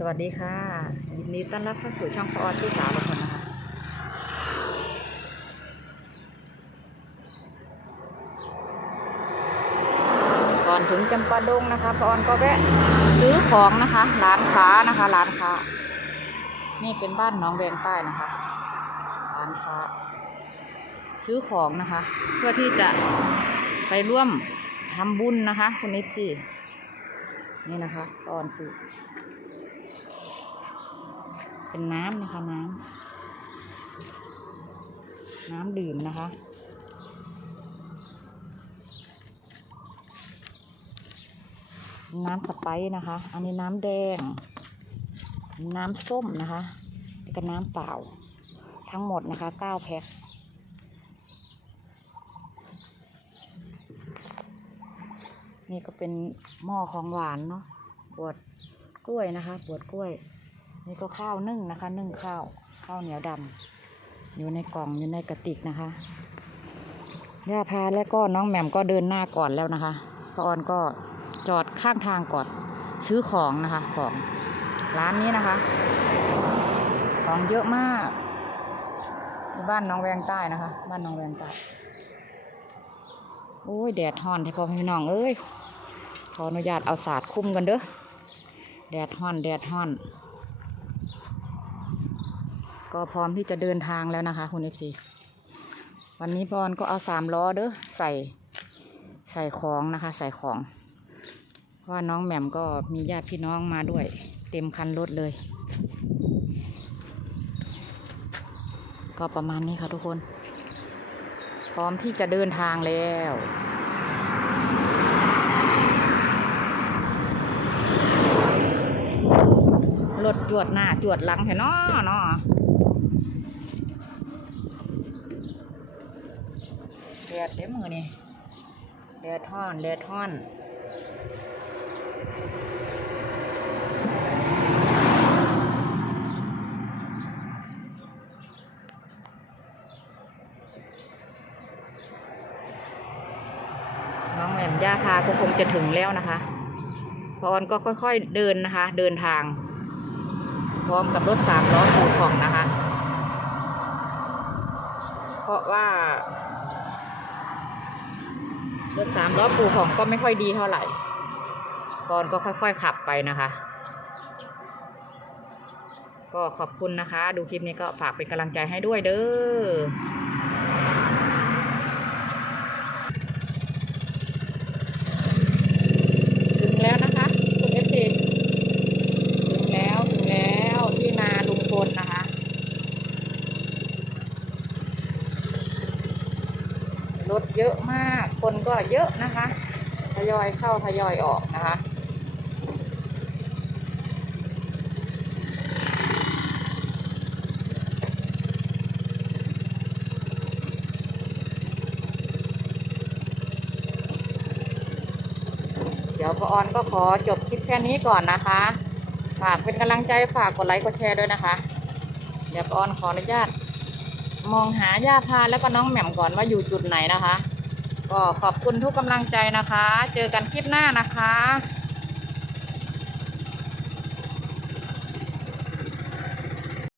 สวัสดีค่ะ ยินดีต้อนรับเข้าสู่ช่องพออที่สาวบางคนนะคะ ก่อนถึงจำปาดงนะคะพออนก็แวะซื้อของนะคะร้านค้านะคะร้านค้า นี่เป็นบ้านน้องแวงใต้นะคะ ร้านค้า ซื้อของนะคะ เพื่อที่จะไปร่วมทำบุญนะคะ คุณเอฟซีนี่นะคะตอนซื้อ เป็นน้ำนะคะน้ำน้ำดื่มนะคะ น้ำสไปซ์นะคะ อันนี้น้ำแดง น้ำส้มนะคะแล้วก็น้ำเปล่า ทั้งหมดนะคะเก้าแพ็คนี่ก็เป็นหม้อของหวานเนาะบวดกล้วยนะคะบวดกล้วย นี่ก็ข้าวนึ่งนะคะ นึ่งข้าวข้าวเหนียวดำอยู่ในกล่องอยู่ในกระติกนะคะย่าพาและก็น้องแหม่มก็เดินหน้าก่อนแล้วนะคะพออนก็จอดข้างทางก่อนซื้อของนะคะของร้านนี้นะคะ ของเยอะมาก บ้านน้องแวงใต้นะคะ บ้านน้องแวงใต้โอ้ยแดดฮอนที่พ่อพี่น้องเอ้ยขออนุญาตเอาสาดคุ้มกันเด้อแดดฮอน แดดฮ้อน ก็พร้อมที่จะเดินทางแล้วนะคะ คุณเอฟซีวันนี้ปอนก็เอาสามล้อเด้อใส่ใส่ของนะคะ ใส่ของ เพราะว่าน้องแหม่มก็มีญาติพี่น้องมาด้วย เต็มคันรถเลย ก็ประมาณนี้ค่ะทุกคน พร้อมที่จะเดินทางแล้วรถจวดหน้าจวดหลังเห็นนาะเนาะ ดเด้มือนี่แดดท่อนแดดท่อนน้องแหม่มย่าพาก็คงจะถึงแล้วนะคะพอนก็ค่อยๆเดินนะคะ เดินทาง พร้อมกับรถสามล้อปูของนะคะ เพราะว่า รถสามล้อปูของก็ไม่ค่อยดีเท่าไหร่ตอนก็ค่อยๆขับไปนะคะ ก็ขอบคุณนะคะ ดูคลิปนี้ก็ฝากเป็นกำลังใจให้ด้วยเด้อ ถึงแล้วนะคะคุณเอฟซีถึงแล้วถึงแล้วที่นาลุงพลนะคะ รถเยอะมาก คนก็เยอะนะคะทยอยเข้าทยอยออกนะคะเดี๋ยวพอออนก็ขอจบคลิปแค่นี้ก่อนนะคะ ฝากเป็นกำลังใจฝากกดไลค์กดแชร์ด้วยนะคะ เดี๋ยวพอออนขออนุญาต มองหาย่าพาแล้วก็น้องแหม่มก่อนว่าอยู่จุดไหนนะคะ ก็ขอบคุณทุกกำลังใจนะคะ เจอกันคลิปหน้านะคะ